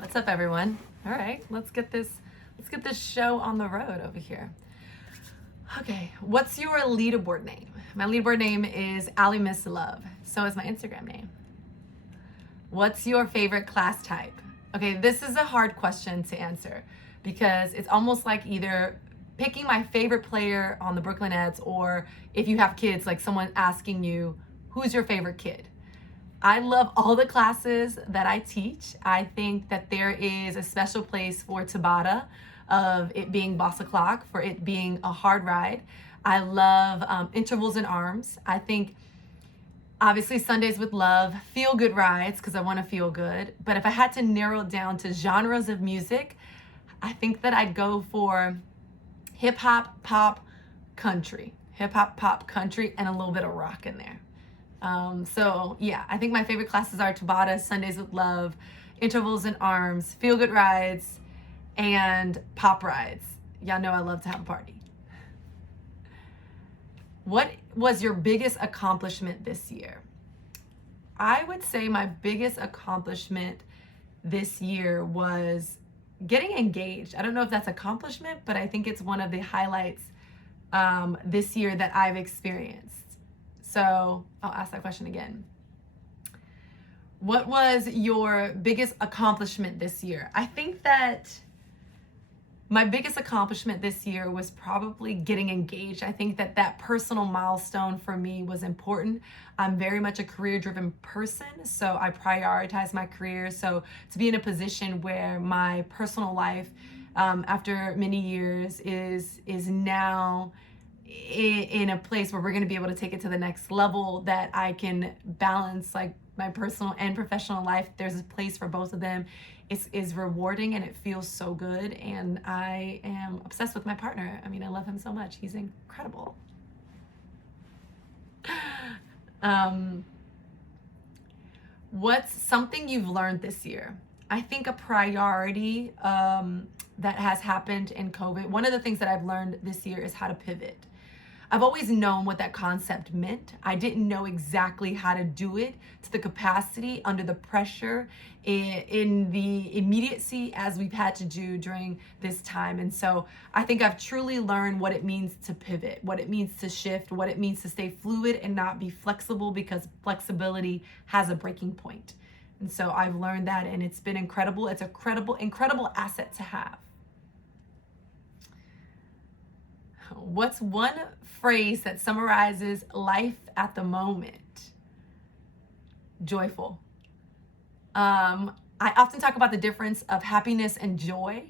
What's up, everyone? All right, let's get this show on the road over here. Okay, what's your leaderboard name? My leaderboard name is Ali Miss Love. So is my Instagram name. What's your favorite class type? Okay, this is a hard question to answer because it's almost like either picking my favorite player on the Brooklyn Nets, or if you have kids, like someone asking you, who's your favorite kid? I love all the classes that I teach. I think that there is a special place for Tabata, of it being boss o'clock, for it being a hard ride. I love intervals and arms. I think obviously Sundays with love, feel good rides because I want to feel good. But if I had to narrow it down to genres of music, I think that I'd go for hip hop, pop, country. Hip hop, pop, country, and a little bit of rock in there. So yeah, I think my favorite classes are Tabata, Sundays with Love, Intervals and Arms, Feel Good Rides, and Pop Rides. Y'all know I love to have a party. What was your biggest accomplishment this year? I would say my biggest accomplishment this year was getting engaged. I don't know if that's accomplishment, but I think it's one of the highlights this year that I've experienced. So I'll ask that question again. What was your biggest accomplishment this year? I think that my biggest accomplishment this year was probably getting engaged. I think that that personal milestone for me was important. I'm very much a career-driven person, so I prioritize my career. So to be in a position where my personal life, after many years, is now in a place where we're going to be able to take it to the next level, that I can balance like my personal and professional life. There's a place for both of them. Is rewarding and it feels so good, and I am obsessed with my partner. I mean, I love him so much. He's incredible. What's something you've learned this year? I think a priority that has happened in COVID, one of the things that I've learned this year is how to pivot. I've always known what that concept meant. I didn't know exactly how to do it to the capacity under the pressure in the immediacy as we've had to do during this time. And so I think I've truly learned what it means to pivot, what it means to shift, what it means to stay fluid and not be flexible, because flexibility has a breaking point. And so I've learned that, and it's been incredible. It's a incredible asset to have. What's one phrase that summarizes life at the moment? Joyful. I often talk about the difference of happiness and joy.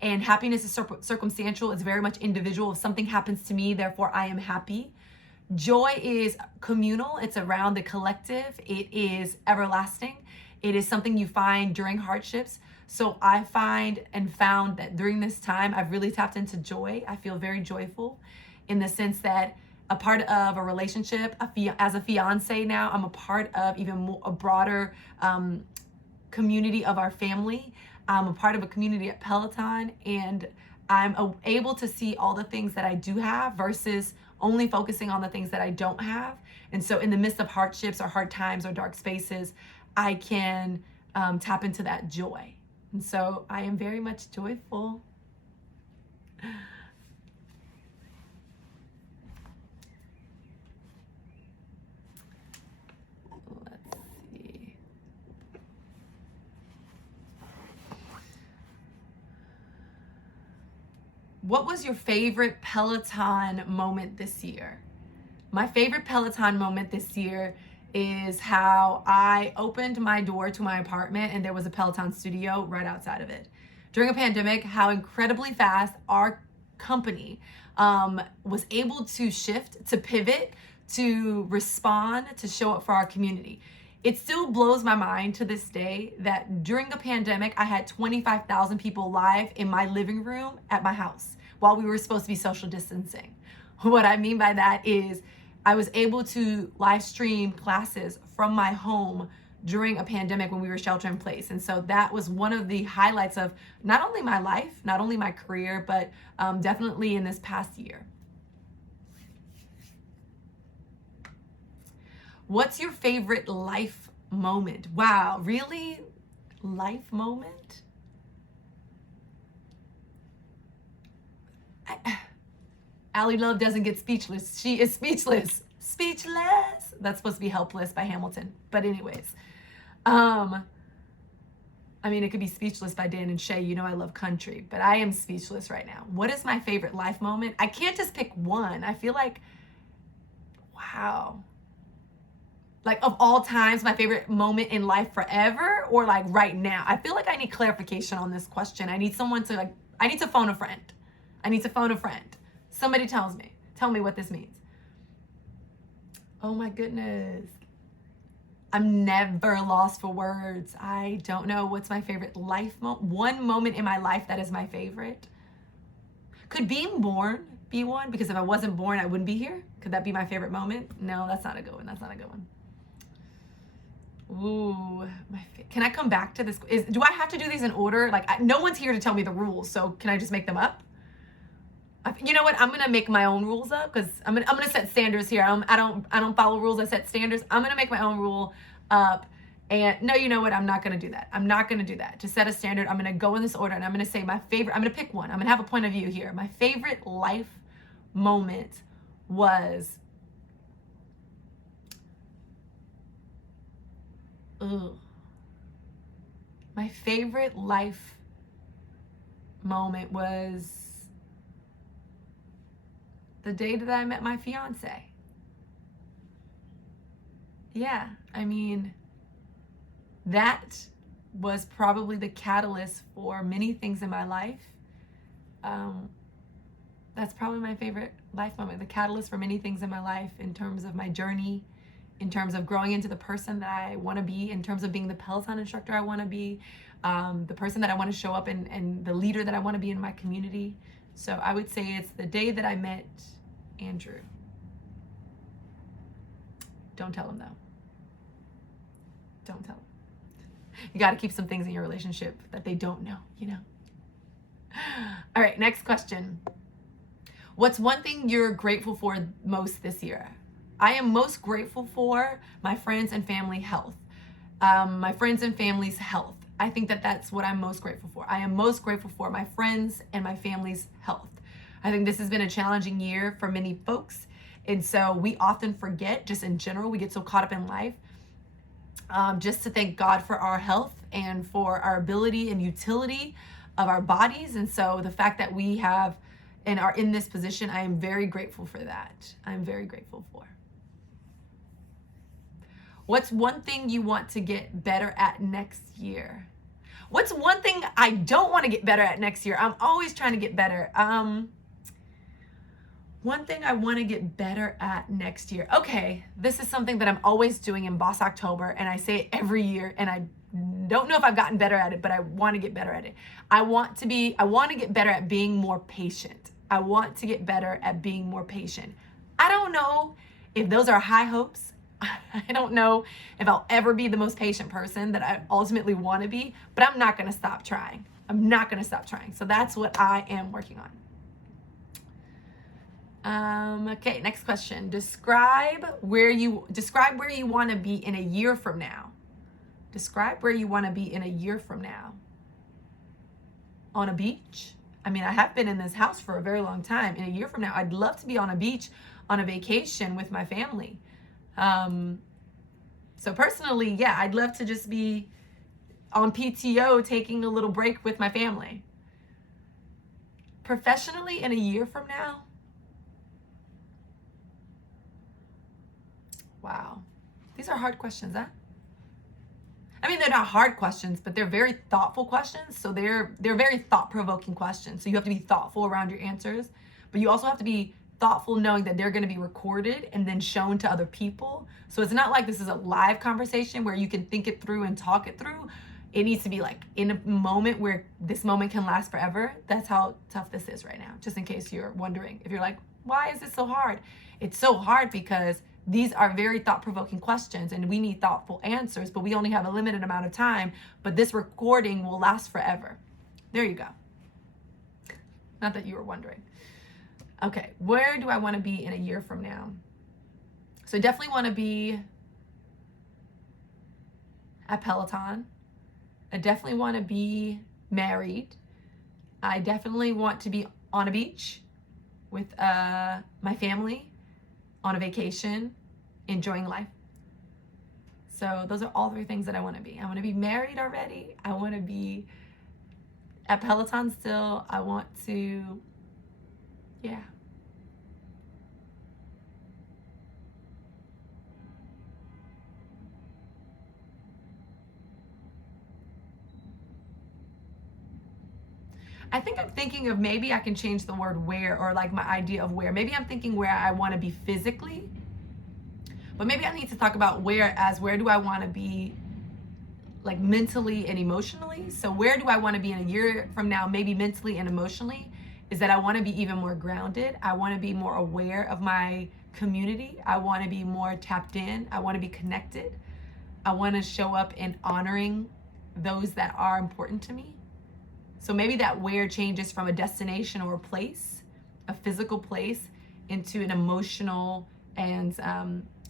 And happiness is circumstantial. It's very much individual. If something happens to me, therefore I am happy. Joy is communal. It's around the collective. It is everlasting. It is something you find during hardships. So I found that during this time, I've really tapped into joy. I feel very joyful in the sense that a part of a relationship, as a fiance now, I'm a part of a broader community of our family. I'm a part of a community at Peloton, and I'm able to see all the things that I do have versus only focusing on the things that I don't have. And so in the midst of hardships or hard times or dark spaces, I can tap into that joy. And so I am very much joyful. Let's see. What was your favorite Peloton moment this year? My favorite Peloton moment this year is how I opened my door to my apartment and there was a Peloton studio right outside of it. During a pandemic, how incredibly fast our company was able to shift, to pivot, to respond, to show up for our community. It still blows my mind to this day that during the pandemic, I had 25,000 people live in my living room at my house while we were supposed to be social distancing. What I mean by that is I was able to live stream classes from my home during a pandemic when we were shelter in place. And so that was one of the highlights of not only my life, not only my career, but definitely in this past year. What's your favorite life moment? Wow, really? life moment? Allie Love doesn't get speechless. She is speechless. Speechless. That's supposed to be Helpless by Hamilton. But anyways, I mean, it could be Speechless by Dan and Shay. You know I love country, but I am speechless right now. What is my favorite life moment? I can't just pick one. I feel like, wow. Like of all times, my favorite moment in life forever, or like right now? I feel like I need clarification on this question. I need someone to I need to phone a friend. Somebody tell me what this means. Oh my goodness. I'm never lost for words. I don't know what's my favorite life moment. One moment in my life that is my favorite. Could being born be one? Because if I wasn't born, I wouldn't be here. Could that be my favorite moment? No, that's not a good one. Ooh, can I come back to this? Do I have to do these in order? Like, no one's here to tell me the rules, so can I just make them up? You know what? I'm gonna make my own rules up because I'm gonna set standards here. I don't follow rules. I set standards. I'm gonna make my own rule up. And no, you know what? I'm not gonna do that. I'm not gonna do that. To set a standard, I'm gonna go in this order and I'm gonna say my favorite. I'm gonna pick one. I'm gonna have a point of view here. My favorite life moment was. My favorite life moment was the day that I met my fiance. Yeah, I mean, that was probably the catalyst for many things in my life. That's probably my favorite life moment, the catalyst for many things in my life in terms of my journey, in terms of growing into the person that I want to be, in terms of being the Peloton instructor I want to be, the person that I want to show up and the leader that I want to be in my community. So I would say it's the day that I met Andrew. Don't tell him though. Don't tell him. You got to keep some things in your relationship that they don't know, you know? All right, next question. What's one thing you're grateful for most this year? I am most grateful for my friends and family health. My friends and family's health. I think that that's what I'm most grateful for. I am most grateful for my friends and my family's health. I think this has been a challenging year for many folks. And so we often forget, just in general, we get so caught up in life, just to thank God for our health and for our ability and utility of our bodies. And so the fact that we have and are in this position, I am very grateful for that. I'm very grateful for. What's one thing you want to get better at next year? What's one thing I don't want to get better at next year? I'm always trying to get better. One thing I want to get better at next year. Okay, this is something that I'm always doing in Boss October, and I say it every year, and I don't know if I've gotten better at it, but I want to get better at it. I want to get better at being more patient. I want to get better at being more patient. I don't know if those are high hopes. I don't know if I'll ever be the most patient person that I ultimately want to be, but I'm not going to stop trying. So that's what I am working on. Okay, next question. Describe where you want to be in a year from now. Describe where you want to be in a year from now. On a beach? I mean, I have been in this house for a very long time. In a year from now, I'd love to be on a beach on a vacation with my family. So personally, yeah, I'd love to just be on PTO taking a little break with my family. Professionally, in a year from now, wow, these are hard questions, huh? I mean, they're not hard questions, but they're very thoughtful questions. So they're very thought-provoking questions. So you have to be thoughtful around your answers, but you also have to be thoughtful knowing that they're going to be recorded and then shown to other people. So it's not like this is a live conversation where you can think it through and talk it through. It needs to be like in a moment where this moment can last forever. That's how tough this is right now, just in case you're wondering. If you're like, why is this so hard? It's so hard because these are very thought-provoking questions and we need thoughtful answers, but we only have a limited amount of time, but this recording will last forever. There you go. Not that you were wondering. Okay, where do I want to be in a year from now? So I definitely want to be at Peloton. I definitely want to be married. I definitely want to be on a beach with my family, on a vacation, enjoying life. So those are all 3 things that I want to be. I want to be married already. I want to be at Peloton still. I want to, yeah. I think I'm thinking of maybe I can change the word where, or like my idea of where. Maybe I'm thinking where I want to be physically, but maybe I need to talk about where do I want to be like mentally and emotionally. So where do I want to be in a year from now, maybe mentally and emotionally, is that I want to be even more grounded. I want to be more aware of my community. I want to be more tapped in. I want to be connected. I want to show up in honoring those that are important to me. So maybe that where changes from a destination or a place, a physical place, into an emotional and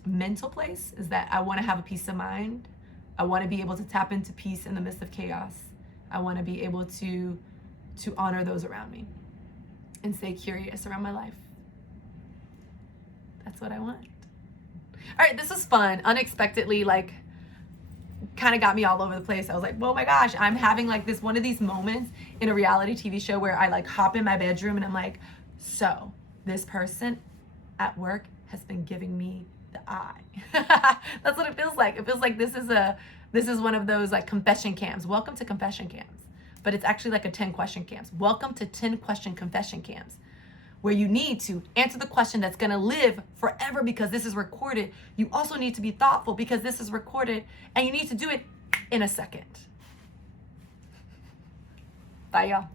mental place, is that I want to have a peace of mind. I want to be able to tap into peace in the midst of chaos. I want to be able to honor those around me and stay curious around my life. That's what I want. All right, this was fun. Unexpectedly, like, kind of got me all over the place. I was like, oh my gosh, I'm having like this one of these moments in a reality TV show where I like hop in my bedroom and I'm like, so this person at work has been giving me the eye. That's what it feels like. It feels like this is one of those like confession camps. Welcome to confession camps. But it's actually like a 10-question camps. Welcome to 10-question confession camps, where you need to answer the question that's gonna live forever because this is recorded. You also need to be thoughtful because this is recorded, and you need to do it in a second. Bye, y'all.